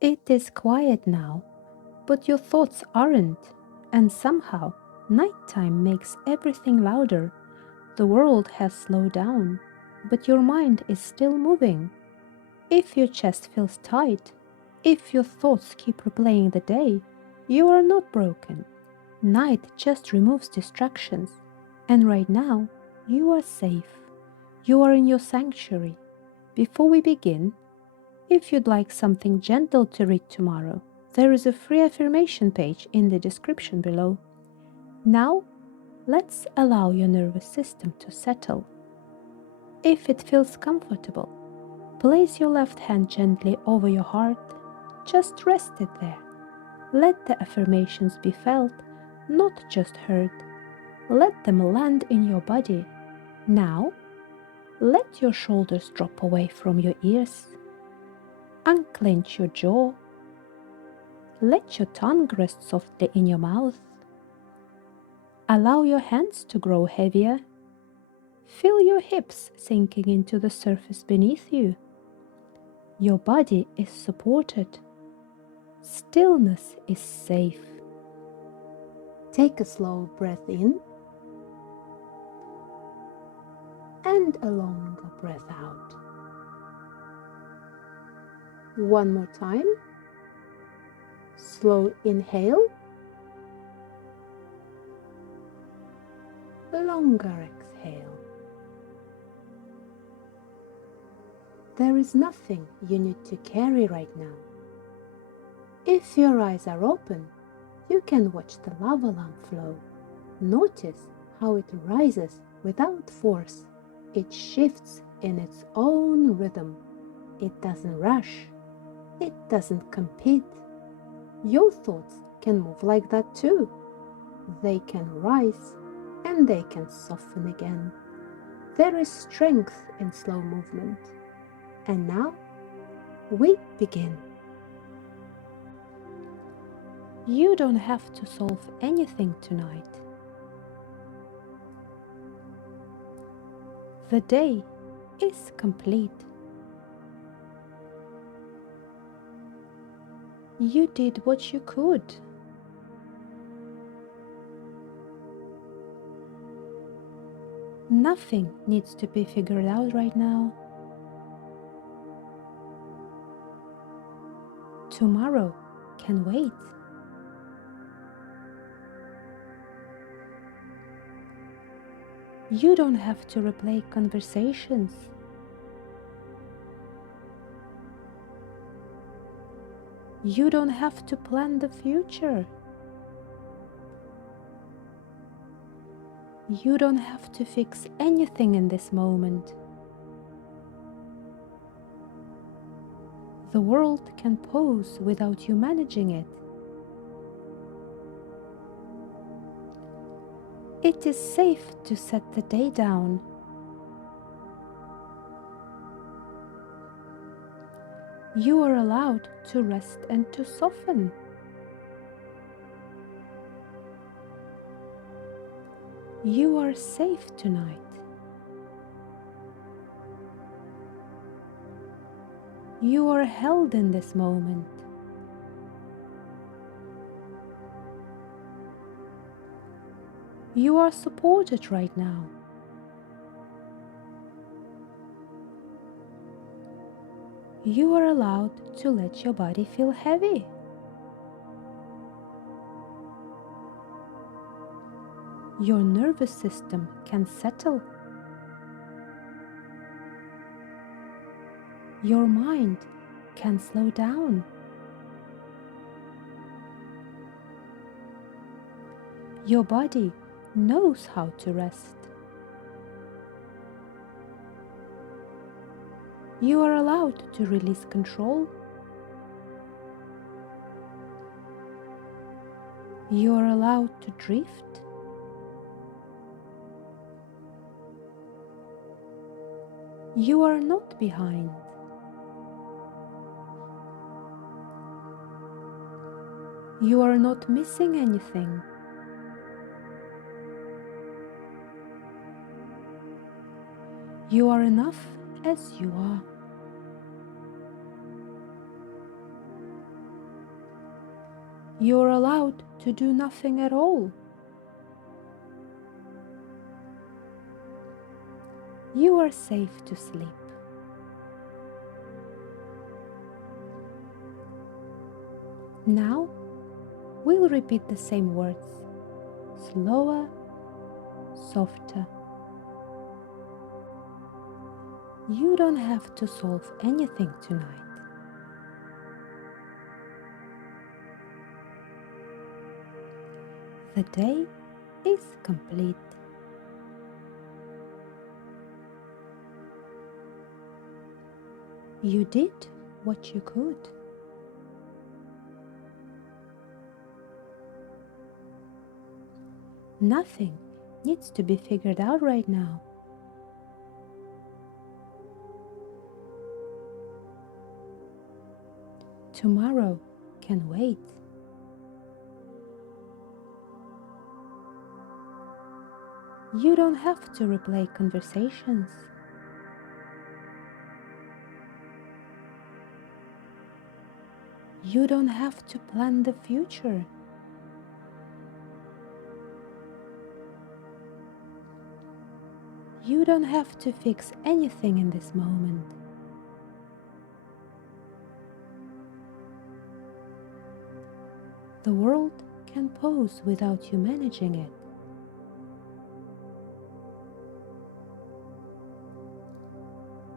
It is quiet now, but your thoughts aren't, and somehow nighttime makes everything louder. The world has slowed down, but your mind is still moving. If your chest feels tight, if your thoughts keep replaying the day, you are not broken. Night just removes distractions, and right now you are safe. You are in your sanctuary. Before we begin, if you'd like something gentle to read tomorrow, there is a free affirmation page in the description below. Now, let's allow your nervous system to settle. If it feels comfortable, place your left hand gently over your heart. Just rest it there. Let the affirmations be felt, not just heard. Let them land in your body. Now, let your shoulders drop away from your ears. Unclench your jaw. Let your tongue rest softly in your mouth. Allow your hands to grow heavier. Feel your hips sinking into the surface beneath you. Your body is supported. Stillness is safe. Take a slow breath in and a longer breath out. One more time. Slow inhale. Longer exhale. There is nothing you need to carry right now. If your eyes are open, you can watch the lava lamp flow. Notice how it rises without force. It shifts in its own rhythm. It doesn't rush. It doesn't compete. Your thoughts can move like that too. They can rise and they can soften again. There is strength in slow movement. And now we begin. You don't have to solve anything tonight. The day is complete. You did what you could. Nothing needs to be figured out right now. Tomorrow can wait. You don't have to replay conversations. You don't have to plan the future. You don't have to fix anything in this moment. The world can pause without you managing it. It is safe to set the day down. You are allowed to rest and to soften. You are safe tonight. You are held in this moment. You are supported right now. You are allowed to let your body feel heavy. Your nervous system can settle. Your mind can slow down. Your body knows how to rest. You are allowed to release control. You are allowed to drift. You are not behind. You are not missing anything. You are enough as you are. You're allowed to do nothing at all. You are safe to sleep. Now, we'll repeat the same words, slower, softer. You don't have to solve anything tonight. The day is complete. You did what you could. Nothing needs to be figured out right now. Tomorrow can wait. You don't have to replay conversations. You don't have to plan the future. You don't have to fix anything in this moment. The world can pause without you managing it.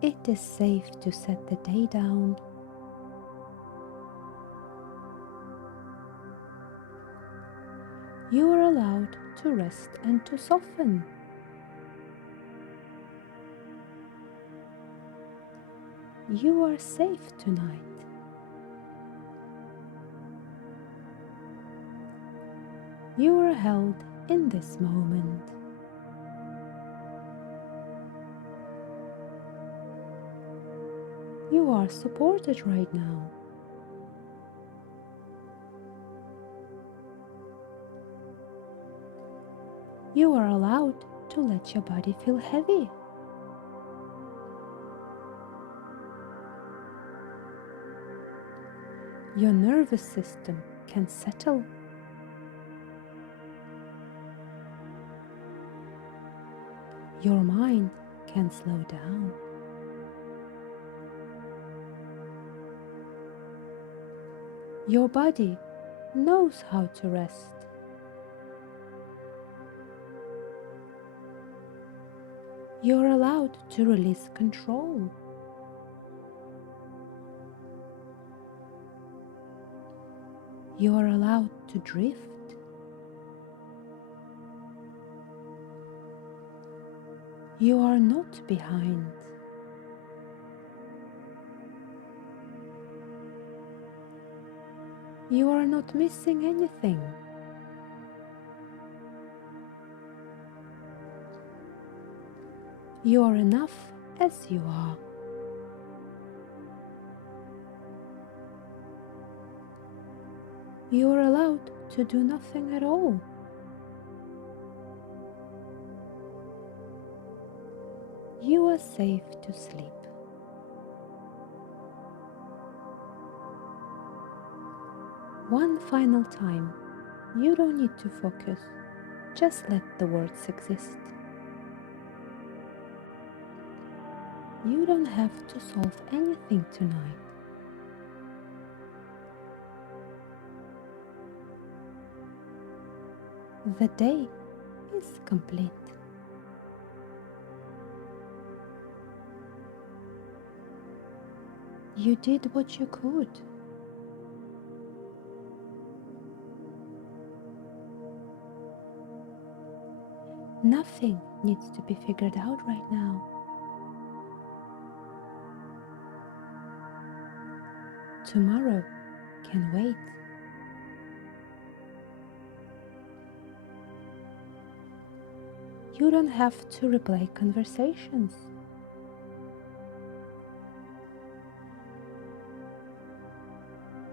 It is safe to set the day down. You are allowed to rest and to soften. You are safe tonight. You are held in this moment. You are supported right now. You are allowed to let your body feel heavy. Your nervous system can settle. Your mind can slow down. Your body knows how to rest. You're allowed to release control. You are allowed to drift. You are not behind. You are not missing anything. You are enough as you are. You are allowed to do nothing at all. You are safe to sleep. One final time, you don't need to focus, just let the words exist. You don't have to solve anything tonight. The day is complete. You did what you could. Nothing needs to be figured out right now. Tomorrow can wait. You don't have to replay conversations.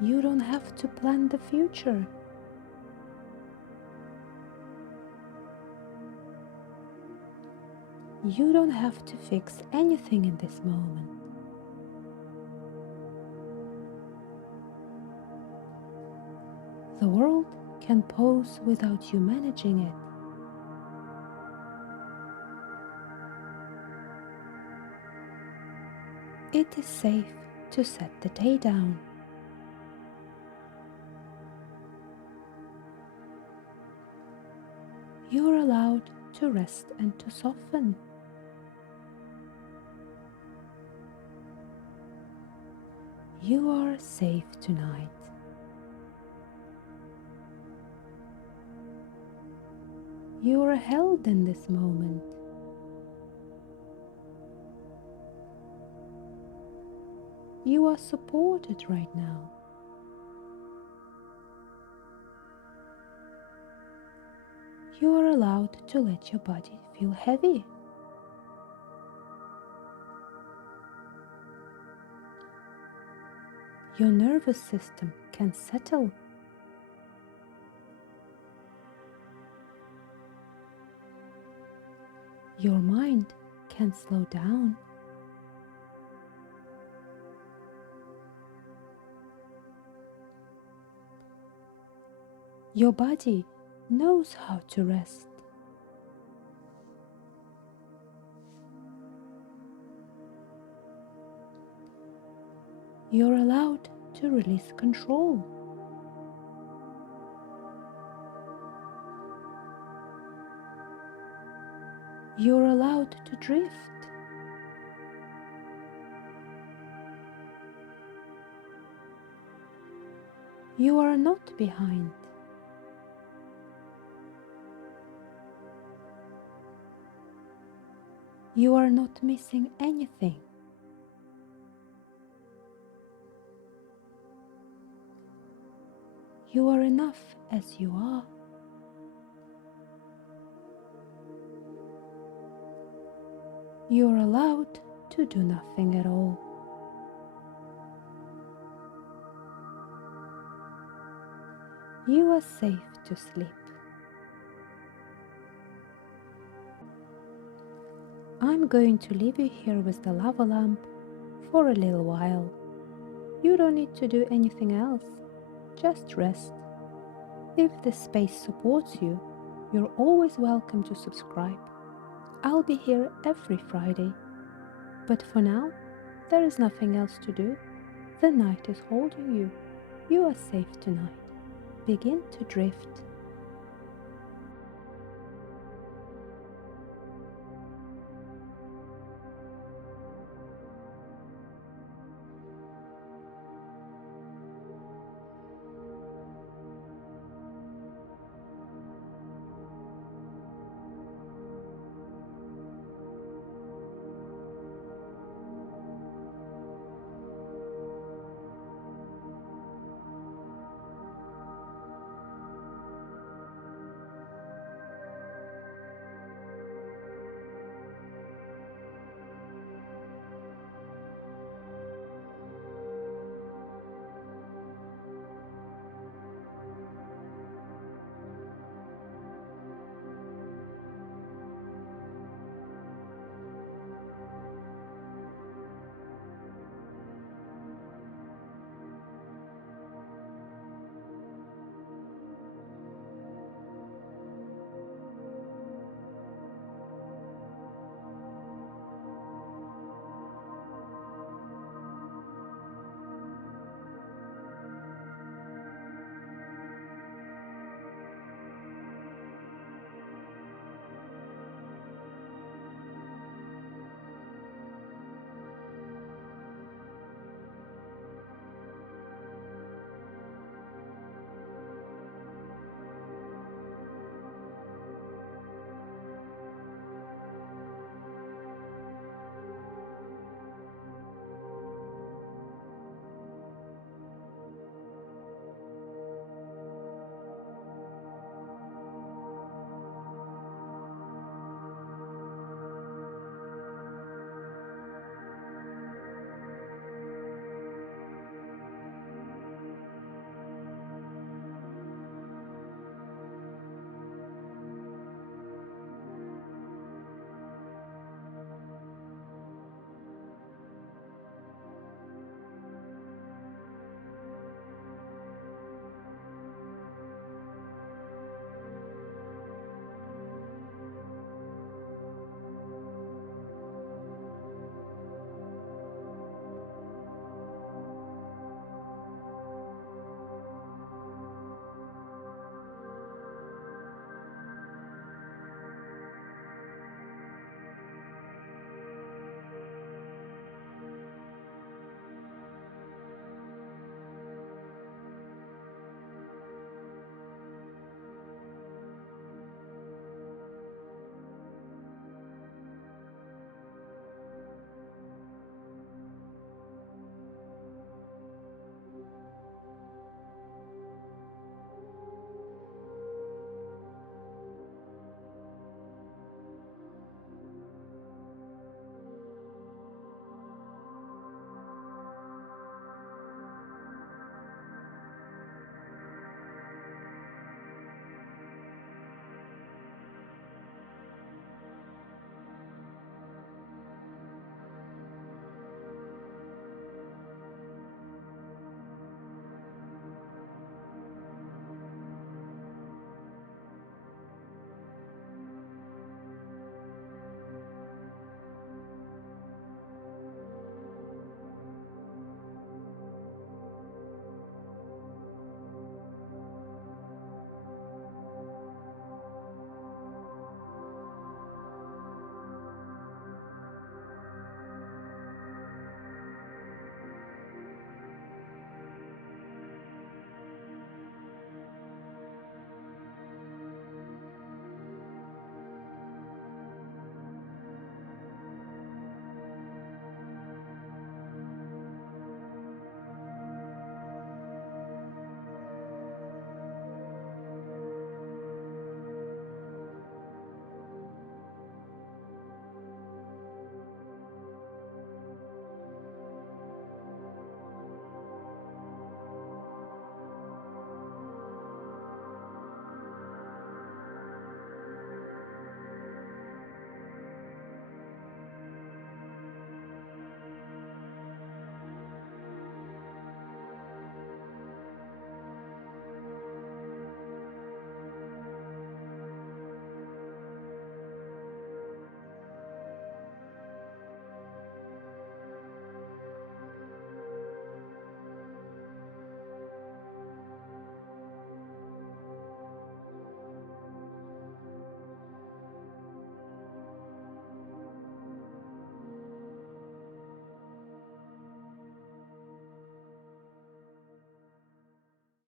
You don't have to plan the future. You don't have to fix anything in this moment. The world can pause without you managing it. It is safe to set the day down. You are allowed to rest and to soften. You are safe tonight. You are held in this moment. You are supported right now. You are allowed to let your body feel heavy. Your nervous system can settle. Your mind can slow down. Your body knows how to rest. You're allowed to release control. You're allowed to drift. You are not behind. You are not missing anything. You are enough as you are. You are allowed to do nothing at all. You are safe to sleep. I'm going to leave you here with the lava lamp for a little while. You don't need to do anything else. Just rest. If this space supports you, you're always welcome to subscribe. I'll be here every Friday. But for now, there is nothing else to do. The night is holding you. You are safe tonight. Begin to drift.